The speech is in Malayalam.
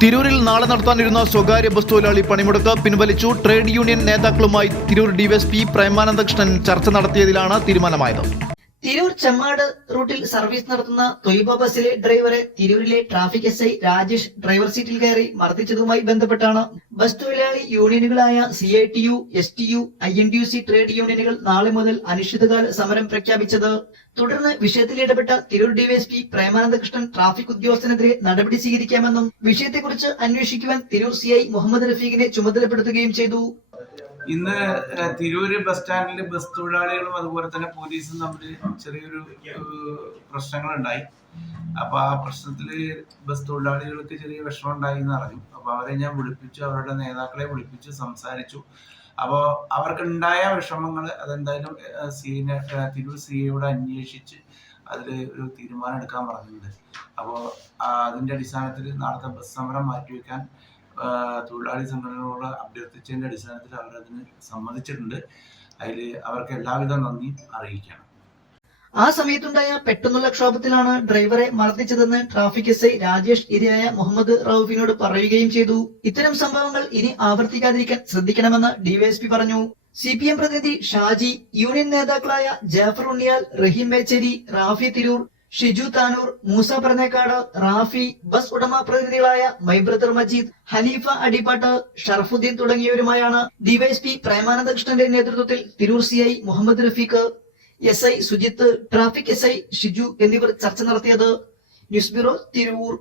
തിരൂരിൽ നാളെ നടത്താനിരുന്ന സ്വകാര്യ ബസ് തൊഴിലാളി പണിമുടക്ക് പിൻവലിച്ചു. ട്രേഡ് യൂണിയൻ നേതാക്കളുമായി തിരൂർ ഡിവൈഎസ്പി പ്രേമാനന്ദകൃഷ്ണൻ ചർച്ച നടത്തിയതിലാണ് തീരുമാനമായത്. തിരൂർ ചെമ്മാട് റൂട്ടിൽ സർവീസ് നടത്തുന്ന തൊയ്ബ ബസ്സിലെ ഡ്രൈവറെ തിരൂരിലെ traffic S I Rajesh driver സീറ്റിൽ കയറി മർദ്ദിച്ചതുമായി ബന്ധപ്പെട്ടാണ്. ബസ് തൊഴിലാളി യൂണിയനുകളായ C I T U S T U I N T U C trade യൂണിയനുകൾ നാളെ മുതൽ അനിശ്ചിതകാല സമരം പ്രഖ്യാപിച്ചത്. തുടർന്ന് വിഷയത്തിൽ ഇടപെട്ട തിരൂർ ഡിവൈഎസ്പി പ്രേമാനന്ദകൃഷ്ണൻ ട്രാഫിക് ഉദ്യോഗസ്ഥനെതിരെ നടപടി സ്വീകരിക്കാമെന്നും വിഷയത്തെക്കുറിച്ച് അന്വേഷിക്കുവാൻ തിരൂർ സി ഐ മുഹമ്മദ് റഫീഖിനെ ചുമതലപ്പെടുത്തുകയും ചെയ്തു. ഇന്ന് തിരൂര് ബസ് സ്റ്റാൻഡിൽ ബസ് തൊഴിലാളികളും അതുപോലെ തന്നെ പോലീസും തമ്മിൽ ചെറിയൊരു പ്രശ്നങ്ങൾ ഉണ്ടായി അപ്പൊ ആ പ്രശ്നത്തിൽ ബസ് തൊഴിലാളികൾക്ക് ചെറിയ വിഷമം ഉണ്ടായി എന്ന് അറിഞ്ഞു. അപ്പൊ അവരെ ഞാൻ വിളിപ്പിച്ചു അവരുടെ നേതാക്കളെ വിളിപ്പിച്ചു സംസാരിച്ചു. അപ്പോൾ അവർക്കുണ്ടായ വിഷമങ്ങൾ അതെന്തായാലും സീനെ തിരൂർ സി എയോട് അന്വേഷിച്ച് അതിൽ ഒരു തീരുമാനം എടുക്കാൻ പറഞ്ഞിട്ടുണ്ട് അപ്പോൾ അതിന്റെ അടിസ്ഥാനത്തിൽ നാളത്തെ ബസ് സമരം മാറ്റിവെക്കാൻ തൊഴിലാളി സംഘടനകളോട് അഭ്യർത്ഥിച്ചതിന്റെ അടിസ്ഥാനത്തിൽ അവരതിന് സമ്മതിച്ചിട്ടുണ്ട്. അതിൽ അവർക്ക് എല്ലാവിധ നന്ദിയും അറിയിക്കണം. ആ സമയത്തുണ്ടായ പെട്ടെന്നുള്ള ക്ഷോഭത്തിലാണ് ഡ്രൈവറെ മർദ്ദിച്ചതെന്ന് ട്രാഫിക് എസ് ഐ രാജേഷ് ഇരയായ മുഹമ്മദ് റൌഫിനോട് പറയുകയും ചെയ്തു. ഇത്തരം സംഭവങ്ങൾ ഇനി ആവർത്തിക്കാതിരിക്കാൻ ശ്രദ്ധിക്കണമെന്ന് ഡിവൈഎസ്പി പറഞ്ഞു. സി പി എം പ്രതിനിധി ഷാജി യൂണിയൻ നേതാക്കളായ ജാഫർ ഉണ്ണിയാൽ റഹീം ബേച്ചേരി റാഫി തിരൂർ ഷിജു താനൂർ മൂസ പറഞ്ഞേക്കാട് റാഫി ബസ് ഉടമ പ്രതിനിധികളായ മൈബ്രദർ മജീദ് ഹനീഫ അടിപ്പാട്ട് ഷറഫുദ്ദീൻ തുടങ്ങിയവരുമായാണ് ഡിവൈഎസ്പി പ്രേമാനന്ദകൃഷ്ണന്റെ നേതൃത്വത്തിൽ Tirur C I Muhammad Rafeeq S I Sujith traffic S I Shiju എന്നിവർ ചർച്ച നടത്തിയത്. News bureau Tirur.